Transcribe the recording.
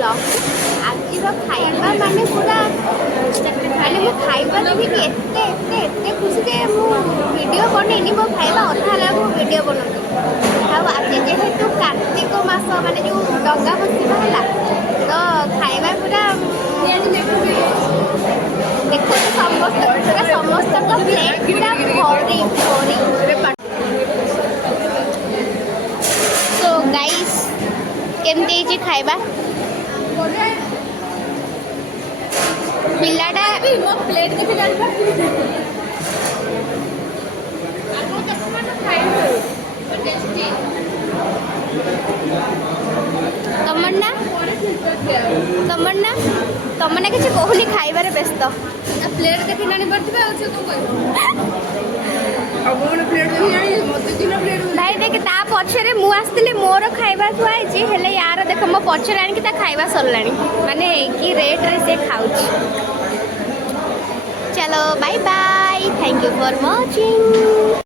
ବ୍ଲଗ୍। ଆଜିର ଖାଇବା ମାନେ ପୁରା ମାନେ ମୁଁ ଖାଇବା ଦେଖିକି ଏତେ ଏତେ ଏତେ ଖୁସି ଯେ ମୁଁ ଭିଡ଼ିଓ ବନେଇନି। ମୋ ଖାଇବା ଅଧା ହେଲା ମୁଁ ଭିଡ଼ିଓ ବନଉଥିଲି। ଆଉ ଆଜି ଯେହେତୁ କାର୍ତ୍ତିକ ମାସ ମାନେ ଯେଉଁ ଡଙ୍ଗା ବସିବା ହେଲା ତ ଖାଇବା ପୁରା ଦେଖନ୍ତୁ ସମସ୍ତଙ୍କ ପ୍ଲେଟ୍ ପୁରା ଭରି ଭରି। ସୋ ଗାଇସ୍ କେମିତି ହେଇଛି ଖାଇବା? ପିଲାଟା ମୋ ପ୍ଲେଟ୍ ଦେଖି ଜାଣିପାରୁଛି। ତମର ନା କିଛି କହୁନି, ଖାଇବାରେ ବ୍ୟସ୍ତ। ପ୍ଲେଟ୍ ଦେଖି ଜାଣିପାରୁଥିବେ ଆଉ କ'ଣ କହିବ? ଭାଇ ଦେଖ ତା ପଛରେ ମୁଁ ଆସିଥିଲି, ମୋର ଖାଇବା ଥୁଆ ହେଇଛି, ହେଲେ ୟାର ଦେଖ ମୋ ପଛରେ ଆଣିକି ତା ଖାଇବା ସରିଲାଣି। ମାନେ କି ରେଟ୍ରେ ସେ ଖାଉଛି। चलो bye bye, thank you for watching.